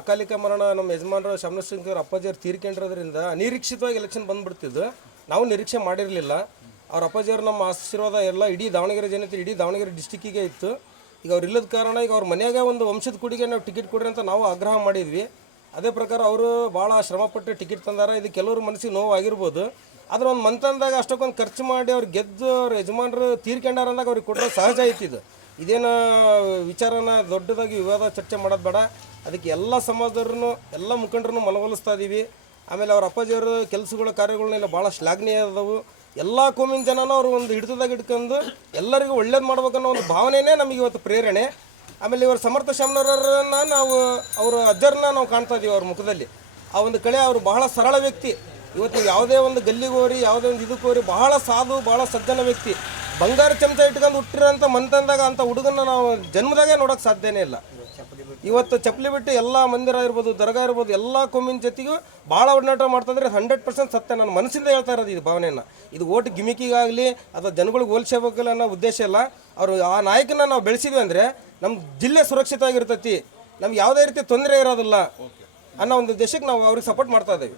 ಅಕಾಲಿಕ ಮರಣ ನಮ್ಮ ಯಜಮಾನರು ಶಮನಶಂಕರ್ ಅಪ್ಪಾಜಿಯವ್ರು ತೀರ್ಕೊಂಡಿರೋದ್ರಿಂದ ಅನಿರೀಕ್ಷಿತವಾಗಿ ಎಲೆಕ್ಷನ್ ಬಂದ್ಬಿಡ್ತಿದ್ದು. ನಾವು ನಿರೀಕ್ಷೆ ಮಾಡಿರಲಿಲ್ಲ. ಅವ್ರ ಅಪ್ಪಾಜಿಯವ್ರು ನಮ್ಮ ಆಶೀರ್ವಾದ ಎಲ್ಲ ಇಡೀ ದಾವಣಗೆರೆ ಜನತೆ, ಇಡೀ ದಾವಣಗೆರೆ ಡಿಸ್ಟಿಕ್ಕಿಗೆ ಇತ್ತು. ಈಗ ಅವ್ರು ಇಲ್ಲದ ಕಾರಣ ಈಗ ಅವ್ರ ಮನೆಯಾಗೆ ಒಂದು ವಂಶದ ಕುಡಿಗೆ ನಾವು ಟಿಕೆಟ್ ಕೊಡ್ರಿ ಅಂತ ನಾವು ಆಗ್ರಹ ಮಾಡಿದ್ವಿ. ಅದೇ ಪ್ರಕಾರ ಅವರು ಭಾಳ ಶ್ರಮಪಟ್ಟು ಟಿಕೆಟ್ ತಂದಾರ. ಇದು ಕೆಲವ್ರ ಮನಸ್ಸಿಗೆ ನೋವು ಆಗಿರ್ಬೋದು. ಆದ್ರೆ ಒಂದು ಮಂತಂದಾಗ ಅಷ್ಟಕ್ಕೊಂದು ಖರ್ಚು ಮಾಡಿ ಅವ್ರು ಗೆದ್ದು ಅವ್ರ ಯಜಮಾನರು ತೀರ್ಕೊಂಡಾರ ಅಂದಾಗ ಅವ್ರಿಗೆ ಕೊಟ್ಟರೆ ಸಹಜ ಐತಿದು. ಇದೇನು ವಿಚಾರನ ದೊಡ್ಡದಾಗಿ ವಿವಾದ ಚರ್ಚೆ ಮಾಡೋದು ಬೇಡ. ಅದಕ್ಕೆ ಎಲ್ಲ ಸಮಾಜದವ್ರೂ ಎಲ್ಲ ಮುಖಂಡರನ್ನು ಮನವೊಲಿಸ್ತಾ ಇದ್ದೀವಿ. ಆಮೇಲೆ ಅವ್ರ ಅಪ್ಪಾಜಿಯವ್ರ ಕೆಲಸಗಳ ಕಾರ್ಯಗಳನ್ನೆಲ್ಲ ಭಾಳ ಶ್ಲಾಘನೀಯ ಅದಾವು. ಎಲ್ಲ ಕೋಮಿನ ಜನನೂ ಅವರು ಒಂದು ಹಿಡಿತದಾಗ ಇಟ್ಕೊಂಡು ಎಲ್ಲರಿಗೂ ಒಳ್ಳೇದು ಮಾಡ್ಬೇಕನ್ನೋ ಒಂದು ಭಾವನೆಯೇ ನಮಗೆ ಇವತ್ತು ಪ್ರೇರಣೆ. ಆಮೇಲೆ ಇವರು ಸಮರ್ಥ ಶಾಮನೂರನ್ನು ನಾವು ಅವರ ಅಜ್ಜರನ್ನ ನಾವು ಕಾಣ್ತಾ ಇದ್ದೀವಿ ಅವ್ರ ಮುಖದಲ್ಲಿ. ಆ ಒಂದು ಕಳೆ ಅವರು ಬಹಳ ಸರಳ ವ್ಯಕ್ತಿ. ಇವತ್ತು ನೀವು ಯಾವುದೇ ಒಂದು ಗಲ್ಲಿಗೆ ಹೋರಿ, ಯಾವುದೇ ಒಂದು ಇದಕ್ಕೆ ಹೋರಿ, ಬಹಳ ಸಾಧು, ಭಾಳ ಸಜ್ಜನ ವ್ಯಕ್ತಿ. ಬಂಗಾರ ಚಮಚ ಇಟ್ಕೊಂಡು ಹುಟ್ಟಿರೋಂಥ ಮಂತಂದಾಗ ಅಂಥ ಹುಡುಗನ್ನ ನಾವು ಜನ್ಮದಾಗೆ ನೋಡೋಕ್ಕೆ ಸಾಧ್ಯನೇ ಇಲ್ಲ. ಇವತ್ತು ಚಪ್ಪಲಿ ಬಿಟ್ಟು ಎಲ್ಲ ಮಂದಿರ ಇರ್ಬೋದು, ದರ್ಗಾ ಇರ್ಬೋದು, ಎಲ್ಲ ಕೊಮ್ಮಿನ ಜೊತೆಗೂ ಭಾಳ ಒಡನಾಟ ಮಾಡ್ತಾಯಿದ್ರೆ 100% ಸತ್ಯ. ನನ್ನ ಮನಸ್ಸಿಂದ ಹೇಳ್ತಾ ಇರೋದು ಇದು ಭಾವನೆಯನ್ನು. ಇದು ಓಟ್ ಗಿಮಿಕಿಗಾಗಲಿ ಅಥವಾ ಜನಗಳಿಗೆ ಹೋಲಿಸಬೇಕಲ್ಲ ಅನ್ನೋ ಉದ್ದೇಶ ಇಲ್ಲ. ಅವರು ಆ ನಾಯಕನ ನಾವು ಬೆಳೆಸಿದ್ವಿ ಅಂದರೆ ನಮ್ಮ ಜಿಲ್ಲೆ ಸುರಕ್ಷಿತವಾಗಿರ್ತೈತಿ, ನಮ್ಗೆ ಯಾವುದೇ ರೀತಿ ತೊಂದರೆ ಇರೋದಿಲ್ಲ ಅನ್ನೋ ಒಂದು ಉದ್ದೇಶಕ್ಕೆ ನಾವು ಅವ್ರಿಗೆ ಸಪೋರ್ಟ್ ಮಾಡ್ತಾ ಇದ್ದೀವಿ.